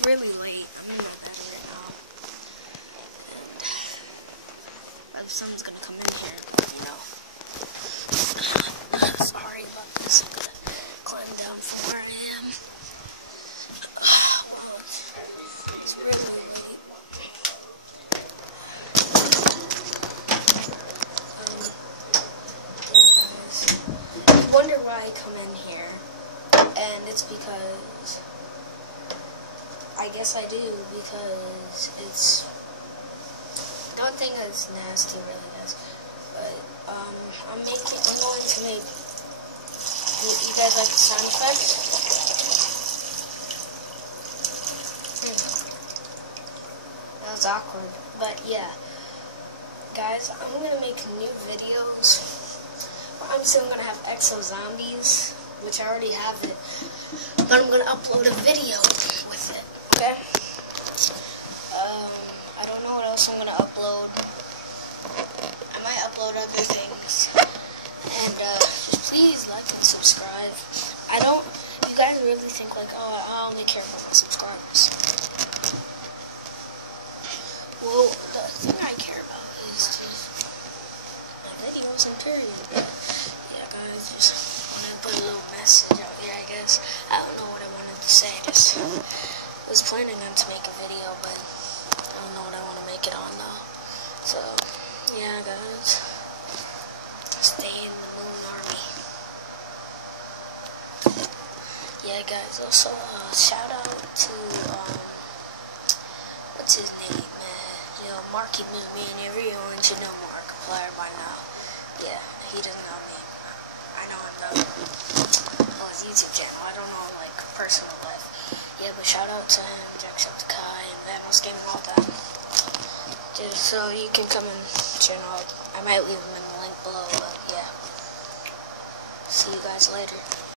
It's really late. I'm in my bed right now. And if someone's gonna come in here, you know. Sorry about this. I'm gonna climb down from where I am. Well, it's really late. Yeah, guys. You wonder why I come in here, and it's because I guess I do, because it's, don't think it's nasty, really nasty, but I'm going to make, you guys like the sound effects? That was awkward, but yeah, guys, I'm going to make new videos. I'm still going to have Exo Zombies, which I already have it, but I'm going to upload a video with it. Okay. I don't know what else I'm gonna upload. I might upload other things. And just please like and subscribe. You guys really think like, oh, I only care about my subscribers. Well, the thing I care about is just my videos and period. Yeah, guys, just wanted to put a little message out here, I guess. I don't know what I wanted to say. Just was planning on to make a video, but I don't know what I want to make it on though. So yeah, guys, stay in the Moon Army. Yeah, guys. Also, shout out to what's his name, man? You know, Marky Moon. Me and everyone should know Markiplier by now. Yeah, he doesn't know me. I know him though. Well, his YouTube channel. I don't know like personal life. Yeah, but shout out to him, Jacksepticeye, and Vanos Gaming, all that. Just so you can come and check out. I might leave them in the link below, but yeah. See you guys later.